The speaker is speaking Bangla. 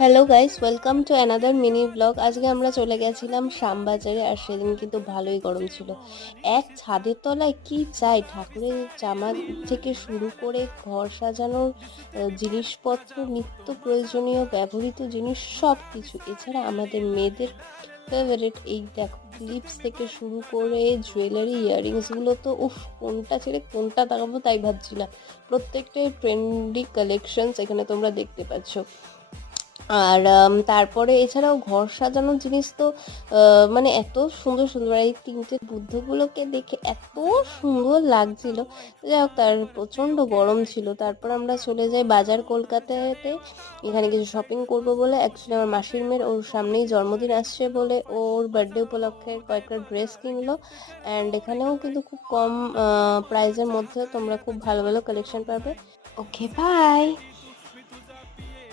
Hello guys, welcome to another mini blog. আজকে আমরা চলে গেছিলাম শ্যামবাজারে, আর সেদিন কিন্তু ভালোই গরম ছিল। এক ছাদের তলায় কি চাই, ঠাকুরের জামা থেকে শুরু করে ঘর সাজানোর জিনিসপত্র, নিত্য প্রয়োজনীয় ব্যবহৃত জিনিস সব কিছু। এছাড়া আমাদের মেয়েদের ফেভারিট এই দেখো, ক্লিপস থেকে শুরু করে জুয়েলারি, ইয়াররিংসগুলো তো উফ, কোনটা ছেড়ে কোনটা তাকাবো তাই ভাবছিলাম। প্রত্যেকটাই ট্রেন্ডি কালেকশনস এখানে তোমরা দেখতে পাচ্ছ। আর তারপরে এছাড়াও ঘর সাজানোর জিনিস তো মানে এত সুন্দর সুন্দর, এই তিনটে বুদ্ধগুলোকে দেখে এত সুন্দর লাগছিল। যাই হোক, তার প্রচণ্ড গরম ছিল। তারপর আমরা চলে যাই বাজার কলকাতাতে, এখানে কিছু শপিং করব বলে। অ্যাকচুয়ালি আমার মাসির মেয়ের ওর সামনেই জন্মদিন আসছে বলে ওর বার্থডে উপলক্ষে কয়েকটা ড্রেস কিনলো। অ্যান্ড এখানেও কিন্তু খুব কম প্রাইসের মধ্যে তোমরা খুব ভালো ভালো কালেকশন পাবে। ওকে, বাই।